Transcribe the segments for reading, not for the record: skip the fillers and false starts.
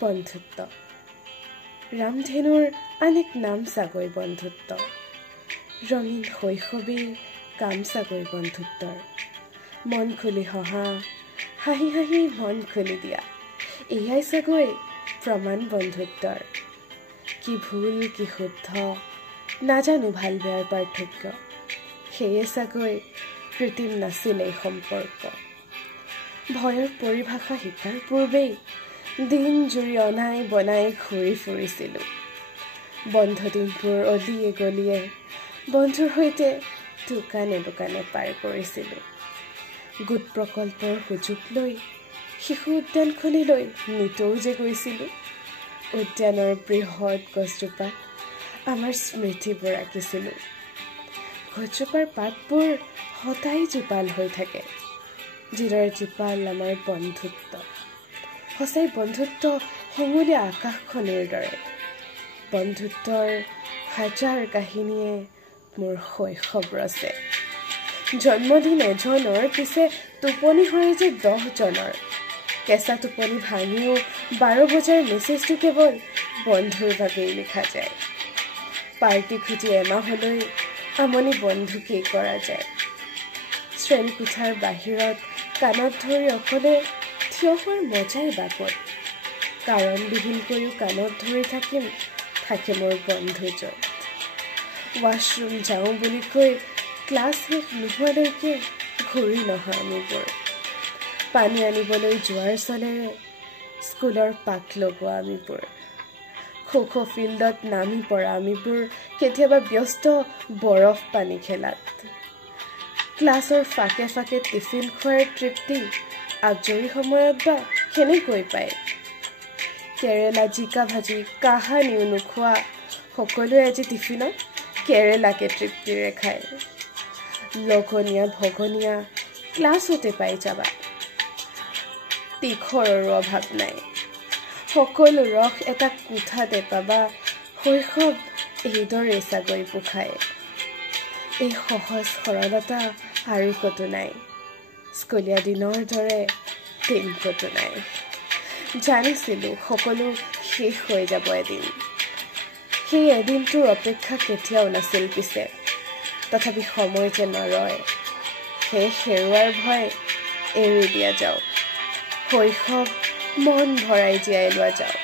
বন্ধুত্ব ৰামধেনুৰ অনেক নাম চাগৈ বন্ধুত্ব ৰঙীন শৈশৱীৰ কাম চাগৈ বন্ধুত্বৰ মন খুলি হহা হাঁহি হাঁহি মন খুলি দিয়া এয়াই চাগৈ প্ৰমাণ বন্ধুত্বৰ কি ভুল কি শুদ্ধ নাজানো ভাল বেয়াৰ পাৰ্থক্য সেয়ে চাগৈ কৃত্ৰিম নাছিল এই সম্পৰ্ক ভয়ৰ পৰিভাষা শিকাৰ পূৰ্বেই দিন জুৰি অনাই বনাই ঘূৰি ফুৰিছিলোঁ বন্ধ দিনবোৰ অলিয়ে গলিয়ে বন্ধুৰ সৈতে দোকানে দোকানে পাৰ কৰিছিলোঁ গোট প্ৰকল্পৰ সুযোগ লৈ শিশু উদ্যানখনলৈ নিতৌ যে গৈছিলোঁ উদ্যানৰ বৃহৎ গছজোপাত আমাৰ স্মৃতিবোৰ আঁকিছিলোঁ গছজোপাৰ পাতবোৰ সদায় জীপাল হৈ থাকে যিদৰে জীপাল আমাৰ বন্ধুত্ব সঁচাই বন্ধুত্ব হেঙুলীয়া আকাশখনৰ দৰে বন্ধুত্বৰ হাজাৰ কাহিনীয়ে মোৰ শৈশৱ ৰচে জন্মদিন এজনৰ পিছে টোপনি হয় যে 10 জনৰ কেঁচা টোপনি ভাঙিও 12 বজাৰ মেছেজটো কেৱল বন্ধুৰ বাবেই লিখা যায় পাৰ্টি খুজি এমাহলৈ আমনি বন্ধুকেই কৰা যায় শ্ৰেণীকোঠাৰ বাহিৰত কাণত ধৰি অকলে থিয় হোৱাৰ মজাই বাকত কাৰণবিহীনকৈও কাণত ধৰি থাকে মোৰ বন্ধুজন ৱাশ্বৰুম যাওঁ বুলি কৈ ক্লাছ শেষ নোহোৱালৈকে ঘূৰি নহা আমিবোৰ পানী আনিবলৈ যোৱাৰ চলেৰে স্কুলৰ পাক লগোৱা আমিবোৰ খো ফিল্ডত নামি পৰা আমিবোৰ কেতিয়াবা ব্যস্ত বৰফ পানী খেলাত ক্লাছৰ ফাকে ফাকে টিফিন খোৱাৰ তৃপ্তি আজৰি সময়ত বা কেনেকৈ পায় কেৰেলা জিকা ভাজি কাহানিও নোখোৱা সকলোৱে আজি টিফিনত কেৰেলাকে তৃপ্তিৰে খায় লগনীয়া ভগনীয়া ক্লাছতে পাই যাবা তীখৰৰো অভাৱ নাই সকলো ৰস এটা কোঠাতে পাবা শৈশৱ এইদৰে চাগৈ পোখায় এই সহজ সৰলতা আৰু কতো নাই স্কুলীয়া দিনৰ দৰে দিন কতো নাই জানিছিলোঁ সকলো শেষ হৈ যাব এদিন সেই এদিনটোৰ অপেক্ষা কেতিয়াও নাছিল পিছে তথাপি সময় যে নৰয় সেই হেৰুৱাৰ ভয় এৰি দিয়া যাওক শৈশৱ মন ভৰাই জীয়াই লোৱা যাওক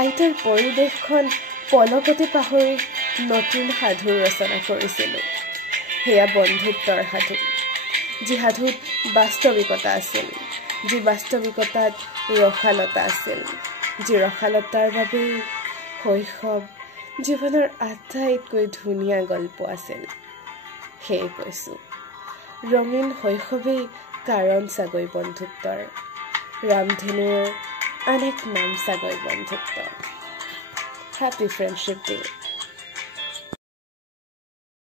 আইতাৰ পৰিৱেশখন পলকতে পাহৰি নতুন সাধু ৰচনা কৰিছিলোঁ সেয়া বন্ধুত্বৰ সাধু যি সাধুত বাস্তৱিকতা আছিল যি বাস্তৱিকতাত ৰসালতা আছিল যি ৰসালতাৰ বাবেই শৈশৱ জীৱনৰ আটাইতকৈ ধুনীয়া গল্প আছিল সেয়ে কৈছোঁ ৰঙীন শৈশৱেই কাৰণ চাগৈ বন্ধুত্বৰ ৰামধেনুৰ অনেক নাম চাগৈ বন্ধুত্ব হ্যাপি ফ্ৰেণ্ডশ্বিপ ডে